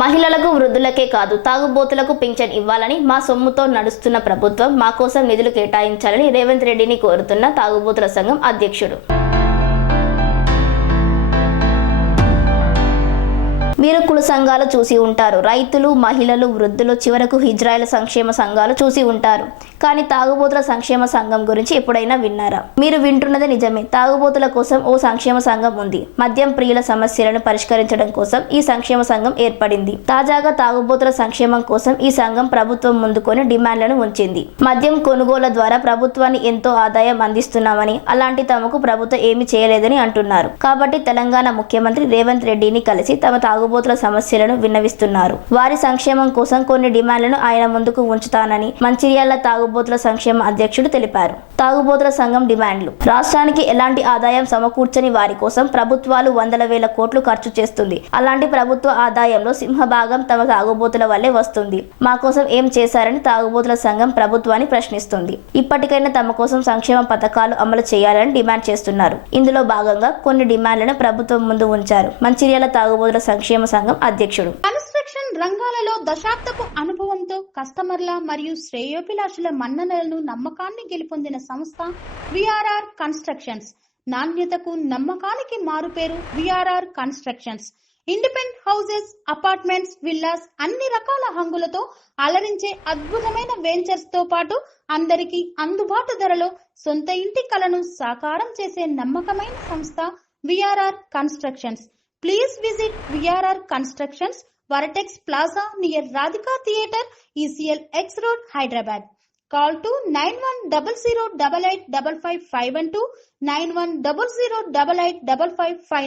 మహిళలకు, వృద్ధులకే కాదు తాగుబోతులకు పింఛన్ ఇవ్వాలని మా సొమ్ముతో నడుస్తున్న ప్రభుత్వం మా కోసం నిధులు కేటాయించాలని రేవంత్ రెడ్డిని కోరుతున్న తాగుబోతుల సంఘం అధ్యక్షుడు. మీరు కుల సంఘాలు చూసి ఉంటారు, రైతులు, మహిళలు, వృద్ధులు, చివరకు హిజ్రాయిల సంక్షేమ సంఘాలు చూసి ఉంటారు. కానీ తాగుబోతుల సంక్షేమ సంఘం గురించి ఎప్పుడైనా విన్నారా? మీరు వింటున్నది నిజమే. తాగుబోతుల కోసం ఓ సంక్షేమ సంఘం ఉంది. మద్యం ప్రియుల సమస్యలను పరిష్కరించడం కోసం ఈ సంక్షేమ సంఘం ఏర్పడింది. తాజాగా తాగుబోతుల సంక్షేమం కోసం ఈ సంఘం ప్రభుత్వం ముందుకొని డిమాండ్లను ఉంచింది. మద్యం కొనుగోళ్ల ద్వారా ప్రభుత్వాన్ని ఎంతో ఆదాయం అందిస్తున్నామని, అలాంటి తమకు ప్రభుత్వం ఏమీ చేయలేదని అంటున్నారు. కాబట్టి తెలంగాణ ముఖ్యమంత్రి రేవంత్ రెడ్డిని కలిసి తమ తాగుబోతుల సమస్యలను విన్నవిస్తున్నారు. వారి సంక్షేమం కోసం కొన్ని డిమాండ్లను ఆయన ముందుకు ఉంచుతానని మంచిర్యాల తాగుబోతుల సంక్షేమ అధ్యక్షుడు తెలిపారు. తాగుబోతుల సంఘం డిమాండ్లు: రాష్ట్రానికి ఎలాంటి ఆదాయం సమకూర్చని వారి కోసం ప్రభుత్వాలు వందల వేల కోట్లు ఖర్చు చేస్తుంది. అలాంటి ప్రభుత్వ ఆదాయంలో సింహభాగం తమ తాగుబోతుల వల్లే వస్తుంది. మా కోసం ఏం చేశారని తాగుబోతుల సంఘం ప్రభుత్వాన్ని ప్రశ్నిస్తుంది. ఇప్పటికైనా తమ కోసం సంక్షేమ పథకాలు అమలు చేయాలని డిమాండ్ చేస్తున్నారు. ఇందులో భాగంగా కొన్ని డిమాండ్లను ప్రభుత్వం ముందు ఉంచారు మంచిర్యాల తాగుబోతుల సంక్షేమ సంఘం అధ్యక్షుడు. కన్స్ట్రక్షన్ రంగాలలో దశాబ్దపు అనుభవంతో కస్టమర్ల మరియు శ్రేయోభిలాషుల మన్ననలను, నమ్మకాన్ని గెలుపొందిన సంస్థ విఆర్ఆర్ కన్స్ట్రక్షన్స్. నాణ్యతకు, నమ్మకానికి మారుపేరు VRR constructions. Independent houses, apartments, villas అన్ని రకాల హంగులతో అలరించే అద్భుతమైన వెంచర్స్ తో పాటు అందరికీ అందుబాటు ధరలో సొంత ఇంటి కలను సాకారం చేసే నమ్మకమైన సంస్థ VRR constructions. Please visit VRR Constructions, Varatex Plaza near Radhika Theatre, ECL X Road, Hyderabad. Call to 9100885551 91008855.